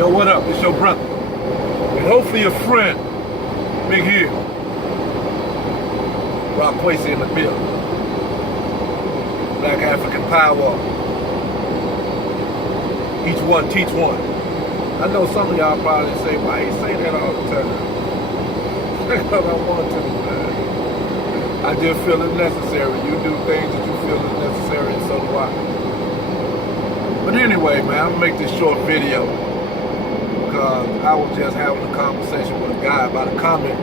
Yo, what up? It's your brother. And hopefully a friend, Big Hill. Rock Kwesi in the building. Black African power. Each one teach one. I know some of y'all probably say, why you say that all the time? Because I want to, man. I just feel it necessary. You do things that you feel is necessary, and so do I. But anyway, man, I'm gonna make this short video because I was just having a conversation with a guy about a comment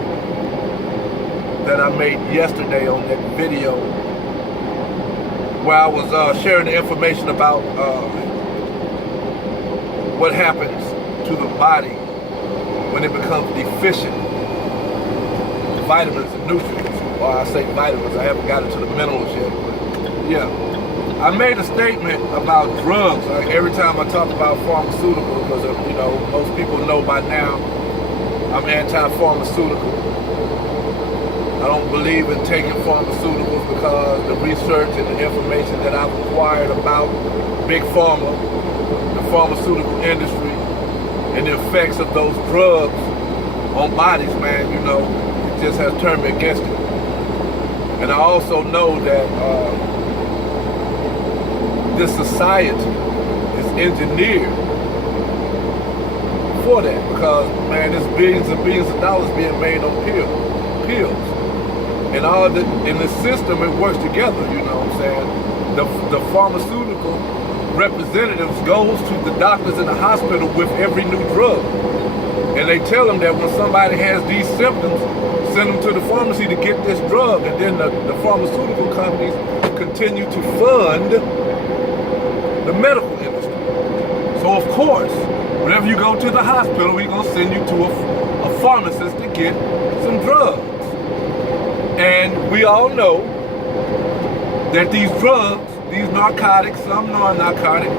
that I made yesterday on that video where I was sharing the information about what happens to the body when it becomes deficient in vitamins and nutrients. Or I say vitamins, I haven't got into the minerals yet, but yeah. I made a statement about drugs. Like every time I talk about pharmaceuticals, because you know, most people know by now I'm anti-pharmaceutical. I don't believe in taking pharmaceuticals because the research and the information that I've acquired about Big Pharma, the pharmaceutical industry, and the effects of those drugs on bodies, man, you know, it just has turned me against it. And I also know that this society is engineered for that because, man, there's billions and billions of dollars being made on pills. And all in the system, it works together, you know what I'm saying? The pharmaceutical representatives goes to the doctors in the hospital with every new drug. And they tell them that when somebody has these symptoms, send them to the pharmacy to get this drug. And then the pharmaceutical companies continue to fund the medical industry. So of course, whenever you go to the hospital, we're gonna send you to a pharmacist to get some drugs. And we all know that these drugs, these narcotics, some non-narcotic,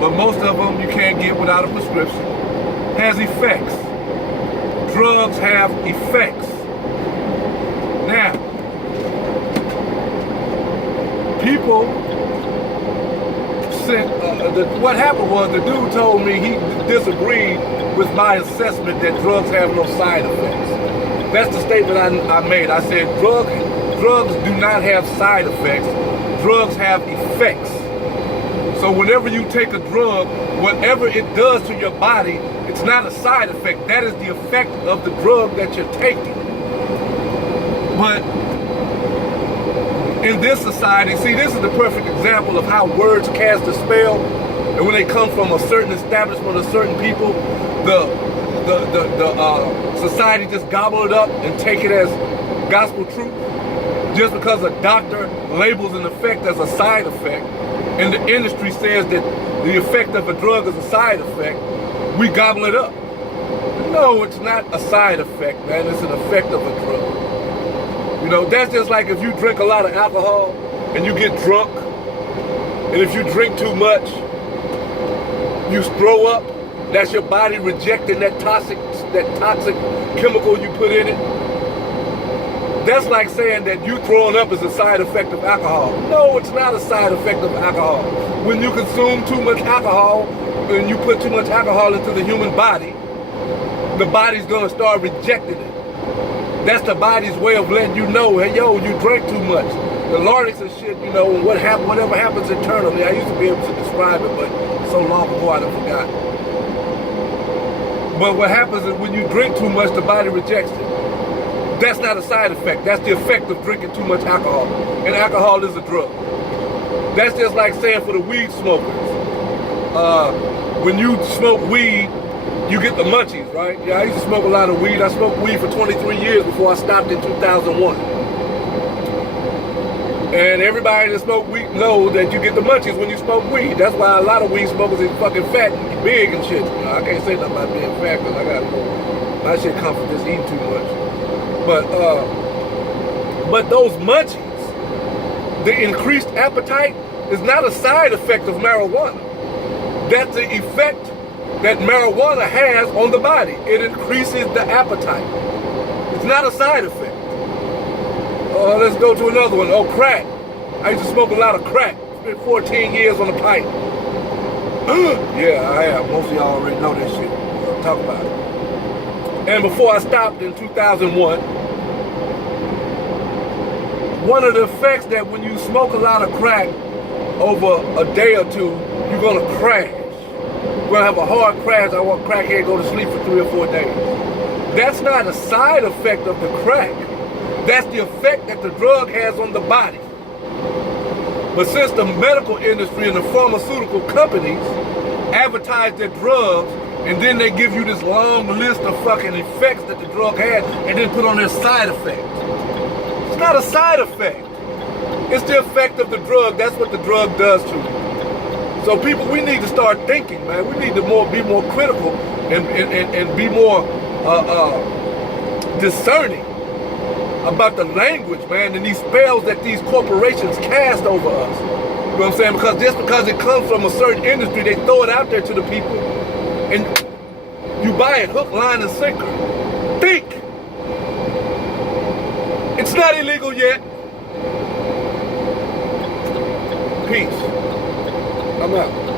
but most of them you can't get without a prescription, has effects. Drugs have effects. Now, people said, what happened was the dude told me he disagreed with my assessment that drugs have no side effects. That's the statement I made. I said drugs do not have side effects. Drugs have effects. So whenever you take a drug, whatever it does to your body, it's not a side effect. That is the effect of the drug that you're taking. But in this society, see, this is the perfect example of how words cast a spell. And when they come from a certain establishment or certain people, the society just gobble it up and take it as gospel truth. Just because a doctor labels an effect as a side effect, and the industry says that the effect of a drug is a side effect, we gobble it up. No, it's not a side effect, man. It's an effect of a drug. You know, that's just like if you drink a lot of alcohol and you get drunk, and if you drink too much, you throw up. That's your body rejecting that toxic chemical you put in it. That's like saying that you throwing up is a side effect of alcohol. No, it's not a side effect of alcohol. When you consume too much alcohol, when you put too much alcohol into the human body, the body's gonna start rejecting it. That's the body's way of letting you know, hey, yo, you drank too much. The larynx and shit, you know, whatever happens internally. I used to be able to describe it, but so long ago I done forgot. But what happens is when you drink too much, the body rejects it. That's not a side effect. That's the effect of drinking too much alcohol. And alcohol is a drug. That's just like saying for the weed smokers, when you smoke weed, you get the munchies, right? Yeah, I used to smoke a lot of weed. I smoked weed for 23 years before I stopped in 2001. And everybody that smoke weed knows that you get the munchies when you smoke weed. That's why a lot of weed smokers is fucking fat and big and shit. You know, I can't say nothing about being fat because I got my shit come from just eating too much. But those munchies, the increased appetite is not a side effect of marijuana. That's the effect that marijuana has on the body. It increases the appetite. It's not a side effect. Let's go to another one. Oh, crack. I used to smoke a lot of crack. Spent 14 years on a pipe. Yeah, I have. Most of y'all already know that shit. I'll talk about it. And before I stopped in 2001, one of the effects that when you smoke a lot of crack over a day or two, you're gonna crash. You're gonna have a hard crash. I want crackhead go to sleep for 3 or 4 days. That's not a side effect of the crack. That's the effect that the drug has on the body. But since the medical industry and the pharmaceutical companies advertise their drugs, and then they give you this long list of fucking effects that the drug has, and then put on their side effect. It's not a side effect. It's the effect of the drug. That's what the drug does to you. So people, we need to start thinking, man. We need to be more critical and be more discerning about the language, man, and these spells that these corporations cast over us. You know what I'm saying? Because just because it comes from a certain industry, they throw it out there to the people, and you buy it hook, line, and sinker. Think. It's not illegal yet. Peace. I'm out.